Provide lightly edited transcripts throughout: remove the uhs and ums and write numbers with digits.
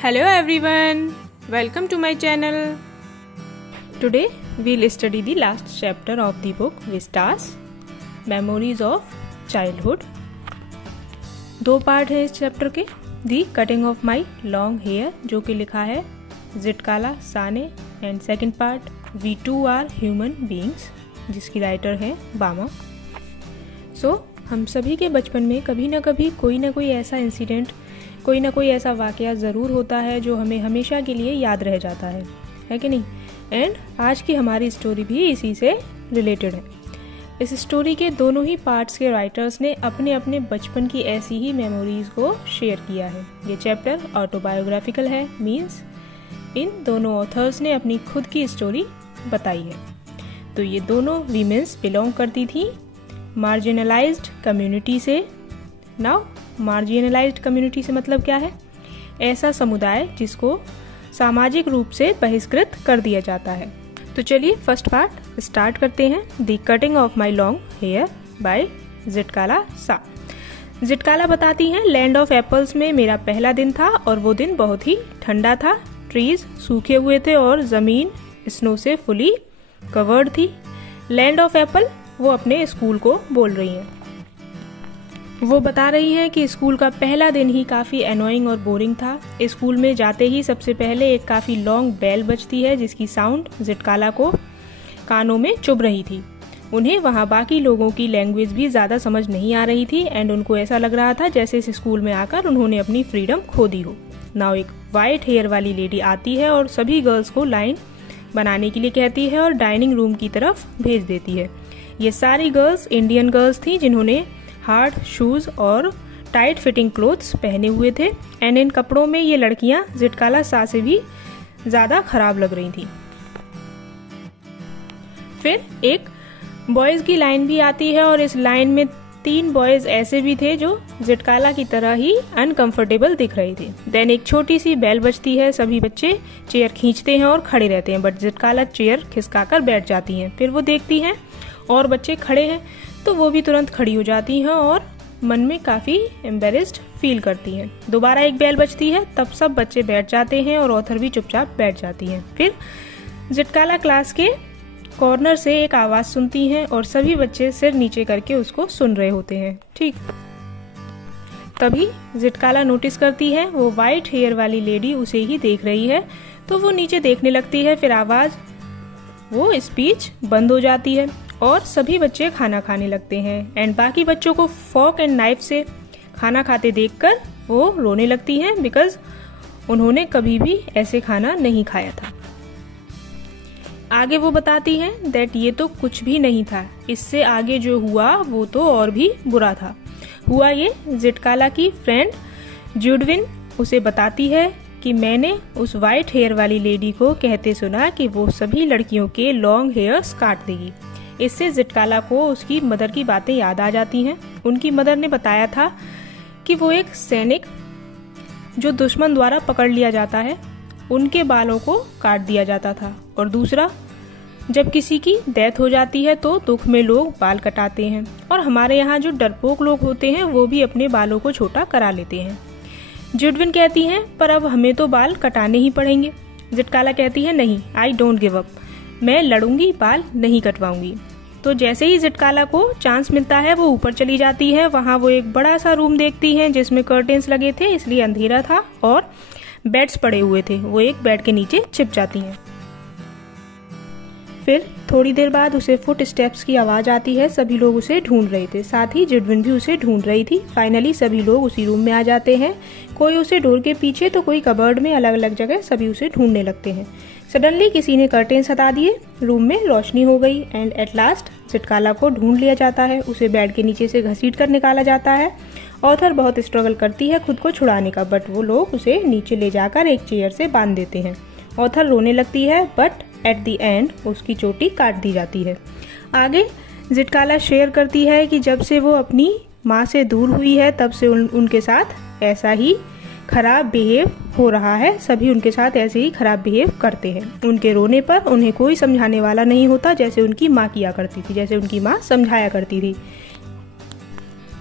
Hello everyone, welcome to my channel. Today we'll study the last chapter of the book Vistas, Memories of Childhood. दो part है इस chapter के. The Cutting of My Long Hair जो कि लिखा है जिटकाला सा ने, and second part We Too Are Human Beings जिसकी राइटर है बामा. हम सभी के बचपन में कभी ना कभी कोई ना कोई ऐसा इंसिडेंट, कोई ना कोई ऐसा वाकया ज़रूर होता है जो हमें हमेशा के लिए याद रह जाता है कि नहीं. एंड आज की हमारी स्टोरी भी इसी से रिलेटेड है. इस स्टोरी के दोनों ही पार्ट्स के राइटर्स ने अपने अपने बचपन की ऐसी ही मेमोरीज को शेयर किया है. ये चैप्टर ऑटोबायोग्राफिकल है, मीन्स इन दोनों ऑथर्स ने अपनी खुद की स्टोरी बताई है. तो ये दोनों वीमेंस बिलोंग करती थी मार्जिनलाइज्ड कम्युनिटी से. नाउ मार्जिनलाइज्ड कम्युनिटी से मतलब क्या है? ऐसा समुदाय जिसको सामाजिक रूप से बहिष्कृत कर दिया जाता है. तो चलिए फर्स्ट पार्ट स्टार्ट करते हैं. The cutting of my long hair by Zitkala Sa. Zitkala बताती हैं, लैंड ऑफ एप्पल्स में मेरा पहला दिन था और वो दिन बहुत ही ठंडा था. ट्रीज सूखे हुए थे और जमीन स्नो से फुली कवर्ड थी. लैंड ऑफ एप्पल वो अपने स्कूल को बोल रही हैं. वो बता रही हैं कि स्कूल का पहला दिन ही काफ़ी एनोइंग और बोरिंग था. स्कूल में जाते ही सबसे पहले एक काफ़ी लॉन्ग बेल बजती है जिसकी साउंड जिटकाला को कानों में चुभ रही थी. उन्हें वहाँ बाकी लोगों की लैंग्वेज भी ज़्यादा समझ नहीं आ रही थी एंड उनको ऐसा लग रहा था जैसे इस स्कूल में आकर उन्होंने अपनी फ्रीडम खो दी हो. नाउ एक वाइट हेयर वाली लेडी आती है और सभी गर्ल्स को लाइन बनाने के लिए कहती है और डाइनिंग रूम की तरफ भेज देती है. ये सारी गर्ल्स इंडियन गर्ल्स थी जिन्होंने हार्ड शूज और टाइट फिटिंग क्लोथ्स पहने हुए थे एंड इन कपड़ों में ये लड़कियां जिटकाला सा से भी ज्यादा खराब लग रही थी. फिर एक बॉयज की लाइन भी आती है और इस लाइन में 3 बॉयज ऐसे भी थे जो जिटकाला की तरह ही अनकंफर्टेबल दिख रहे थे. देन एक छोटी सी बेल बजती है. सभी बच्चे चेयर खींचते हैं और खड़े रहते हैं बट जिटकाला चेयर खिसकाकर बैठ जाती हैं. फिर वो देखती हैं और बच्चे खड़े हैं तो वो भी तुरंत खड़ी हो जाती हैं और मन में काफ़ी एम्बेरेस्ड फील करती हैं. दोबारा एक बेल बजती है, तब सब बच्चे बैठ जाते हैं और ऑथर भी चुपचाप बैठ जाती हैं. फिर जिटकाला क्लास के कॉर्नर से एक आवाज़ सुनती हैं और सभी बच्चे सिर नीचे करके उसको सुन रहे होते हैं. ठीक तभी जिटकाला नोटिस करती है वो वाइट हेयर वाली लेडी उसे ही देख रही है तो वो नीचे देखने लगती है. फिर आवाज़ वो स्पीच बंद हो जाती है और सभी बच्चे खाना खाने लगते हैं एंड बाकी बच्चों को फॉर्क एंड नाइफ से खाना खाते देखकर वो रोने लगती हैं बिकॉज उन्होंने कभी भी ऐसे खाना नहीं खाया था. आगे वो बताती हैं दैट ये तो कुछ भी नहीं था, इससे आगे जो हुआ वो तो और भी बुरा था. हुआ ये, जिटकाला की फ्रेंड जुडविन उसे बताती है कि मैंने उस वाइट हेयर वाली लेडी को कहते सुना कि वो सभी लड़कियों के लॉन्ग हेयर्स काट देगी. इससे जिटकाला को उसकी मदर की बातें याद आ जाती हैं. उनकी मदर ने बताया था कि वो एक सैनिक जो दुश्मन द्वारा पकड़ लिया जाता है उनके बालों को काट दिया जाता था. और दूसरा, जब किसी की डेथ हो जाती है तो दुख में लोग बाल कटाते हैं और हमारे यहाँ जो डरपोक लोग होते हैं वो भी अपने बालों को छोटा करा लेते हैं. जुडविन कहती हैं पर अब हमें तो बाल कटाने ही पड़ेंगे. जिटकाला कहती है नहीं, आई डोंट गिव अप, मैं लड़ूंगी, बाल नहीं कटवाऊंगी. तो जैसे ही जिटकाला को चांस मिलता है वो ऊपर चली जाती है. वहाँ वो एक बड़ा सा रूम देखती हैं जिसमें कर्टेन्स लगे थे इसलिए अंधेरा था और बेड्स पड़े हुए थे. वो एक बेड के नीचे छिप जाती हैं. फिर थोड़ी देर बाद उसे फुट स्टेप्स की आवाज़ आती है. सभी लोग उसे ढूंढ रहे थे, साथ ही जुडविन भी उसे ढूंढ रही थी. फाइनली सभी लोग उसी रूम में आ जाते हैं. कोई उसे डोर के पीछे तो कोई कबर्ड में, अलग अलग जगह सभी उसे ढूंढने लगते हैं. सडनली किसी ने कर्टेन्स हटा दिए, रूम में रोशनी हो गई एंड एट लास्ट जिटकाला को ढूंढ लिया जाता है. उसे बेड के नीचे से घसीट कर निकाला जाता है. ऑथर बहुत स्ट्रगल करती है खुद को छुड़ाने का बट वो लोग उसे नीचे ले जाकर एक चेयर से बांध देते हैं. ऑथर रोने लगती है बट एट द एंड उसकी चोटी काट दी जाती है. आगे जिटकाला शेयर करती है कि जब से वो अपनी माँ से दूर हुई है तब से उनके साथ ऐसा ही खराब बिहेव हो रहा है. सभी उनके साथ ऐसे ही खराब बिहेव करते हैं. उनके रोने पर उन्हें कोई समझाने वाला नहीं होता जैसे उनकी माँ किया करती थी, जैसे उनकी माँ समझाया करती थी.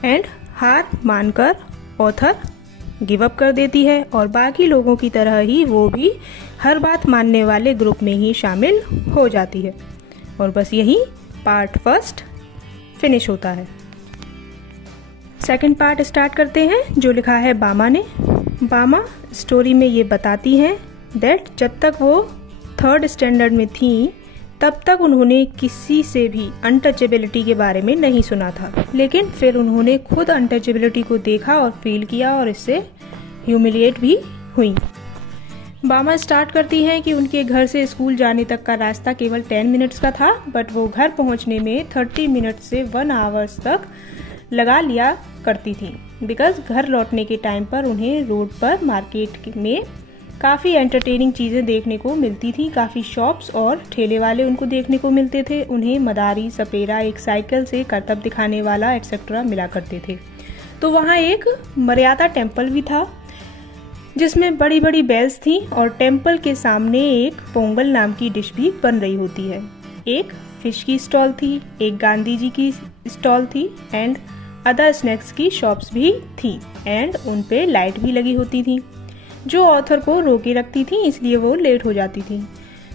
एंड हार मानकर ऑथर गिव अप कर देती है और बाकी लोगों की तरह ही वो भी हर बात मानने वाले ग्रुप में ही शामिल हो जाती है। और बस यही पार्ट फर्स्ट फिनिश होता है। सेकंड पार्ट स्टार्ट करते हैं जो लिखा है बामा ने। बामा स्टोरी में ये बताती हैं दैट जब तक वो 3rd स्टैंडर्ड में थी तब तक उन्होंने किसी से भी अनटचेबिलिटी के बारे में नहीं सुना था, लेकिन फिर उन्होंने खुद अनटचेबिलिटी को देखा और फील किया और इससे ह्यूमिलिएट भी हुई। बामा स्टार्ट करती हैं कि उनके घर से स्कूल जाने तक का रास्ता केवल 10 मिनट्स का था, बट वो घर पहुंचने में 30 मिनट से 1 आवर्स तक लगा लिया करती थी, बिकॉज घर लौटने के टाइम पर उन्हें रोड पर मार्केट में काफ़ी एंटरटेनिंग चीज़ें देखने को मिलती थी। काफ़ी शॉप्स और ठेले वाले उनको देखने को मिलते थे। उन्हें मदारी, सपेरा, एक साइकिल से करतब दिखाने वाला एक्सेट्रा मिला करते थे। तो वहाँ एक मर्यादा टेम्पल भी था जिसमें बड़ी बड़ी बेल्स थी और टेम्पल के सामने एक पोंगल नाम की डिश भी बन रही होती है। एक फिश की स्टॉल थी, एक गांधी जी की स्टॉल थी एंड अदर स्नैक्स की शॉप्स भी थी एंड उन पे लाइट भी लगी होती थी जो ऑथर को रोके रखती थी, इसलिए वो लेट हो जाती थी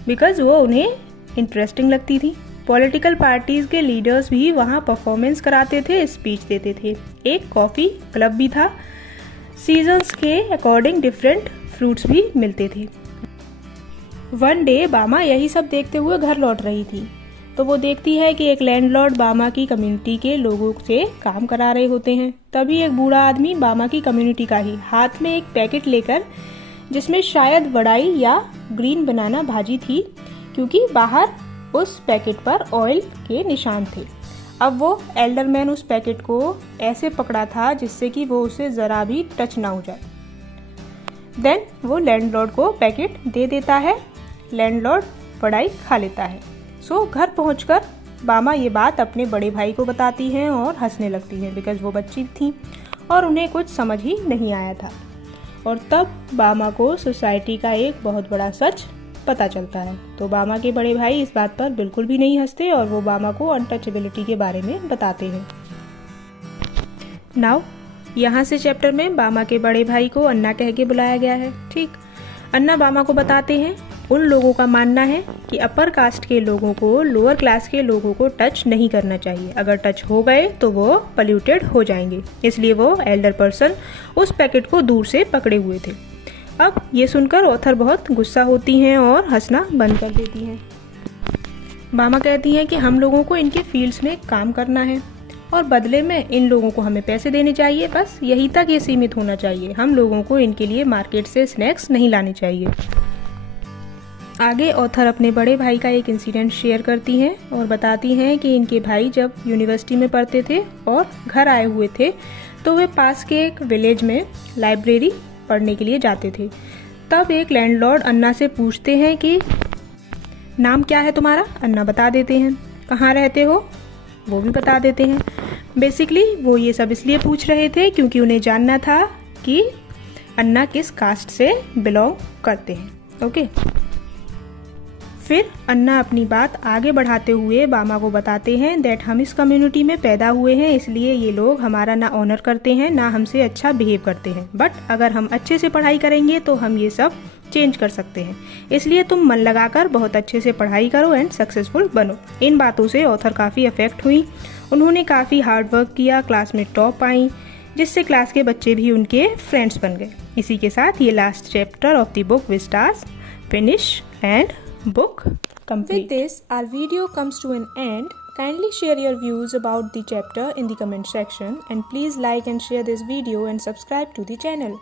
बिकॉज वो उन्हें इंटरेस्टिंग लगती थी। पॉलिटिकल पार्टीज के लीडर्स भी वहाँ परफॉर्मेंस कराते थे, स्पीच देते थे। एक कॉफ़ी क्लब भी था, सीजन्स के अकॉर्डिंग डिफरेंट फ्रूट्स भी मिलते थे। वन डे बामा यही सब देखते हुए घर लौट रही थी तो वो देखती है कि एक लैंडलॉर्ड बामा की कम्युनिटी के लोगों से काम करा रहे होते हैं। तभी एक बूढ़ा आदमी बामा की कम्युनिटी का ही हाथ में एक पैकेट लेकर, जिसमें शायद वड़ाई या ग्रीन बनाना भाजी थी क्योंकि बाहर उस पैकेट पर ऑयल के निशान थे। अब वो एल्डरमैन उस पैकेट को ऐसे पकड़ा था जिससे कि वो उसे जरा भी टच ना हो जाए। देन वो लैंडलॉर्ड को पैकेट दे देता है। लैंडलॉर्ड वड़ाई खा लेता है। सो घर पहुंचकर बामा ये बात अपने बड़े भाई को बताती हैं और हंसने लगती है बिकॉज वो बच्ची थी और उन्हें कुछ समझ ही नहीं आया था। और तब बामा को सोसाइटी का एक बहुत बड़ा सच पता चलता है। तो बामा के बड़े भाई इस बात पर बिल्कुल भी नहीं हंसते और वो बामा को अनटचेबिलिटी के बारे में बताते हैं। नाउ यहाँ से चैप्टर में बामा के बड़े भाई को अन्ना कह के बुलाया गया है। ठीक, अन्ना बामा को बताते हैं उन लोगों का मानना है कि अपर कास्ट के लोगों को लोअर क्लास के लोगों को टच नहीं करना चाहिए। अगर टच हो गए तो वो पल्यूटेड हो जाएंगे, इसलिए वो एल्डर पर्सन उस पैकेट को दूर से पकड़े हुए थे। अब ये सुनकर ऑथर बहुत गुस्सा होती हैं और हंसना बंद कर देती हैं। बामा कहती हैं कि हम लोगों को इनके फील्ड्स में काम करना है और बदले में इन लोगों को हमें पैसे देने चाहिए, बस यही तक ये सीमित होना चाहिए। हम लोगों को इनके लिए मार्केट से स्नैक्स नहीं लाने चाहिए। आगे ऑथर अपने बड़े भाई का एक इंसिडेंट शेयर करती हैं और बताती हैं कि इनके भाई जब यूनिवर्सिटी में पढ़ते थे और घर आए हुए थे तो वे पास के एक विलेज में लाइब्रेरी पढ़ने के लिए जाते थे। तब एक लैंडलॉर्ड अन्ना से पूछते हैं कि नाम क्या है तुम्हारा। अन्ना बता देते हैं। कहाँ रहते हो, वो भी बता देते हैं। बेसिकली वो ये सब इसलिए पूछ रहे थे क्योंकि उन्हें जानना था कि अन्ना किस कास्ट से बिलोंग करते हैं। ओके, फिर अन्ना अपनी बात आगे बढ़ाते हुए बामा को बताते हैं दैट हम इस कम्युनिटी में पैदा हुए हैं, इसलिए ये लोग हमारा ना ऑनर करते हैं ना हमसे अच्छा बिहेव करते हैं, बट अगर हम अच्छे से पढ़ाई करेंगे तो हम ये सब चेंज कर सकते हैं। इसलिए तुम मन लगाकर बहुत अच्छे से पढ़ाई करो एंड सक्सेसफुल बनो। इन बातों से ऑथर काफ़ी अफेक्ट हुई। उन्होंने काफ़ी हार्ड वर्क किया, क्लास में टॉप आई, जिससे क्लास के बच्चे भी उनके फ्रेंड्स बन गए। इसी के साथ ये last chapter of the book with stars finish and book complete. With this, our video comes to an end. Kindly share your views about the chapter in the comment section and please like and share this video and subscribe to the channel.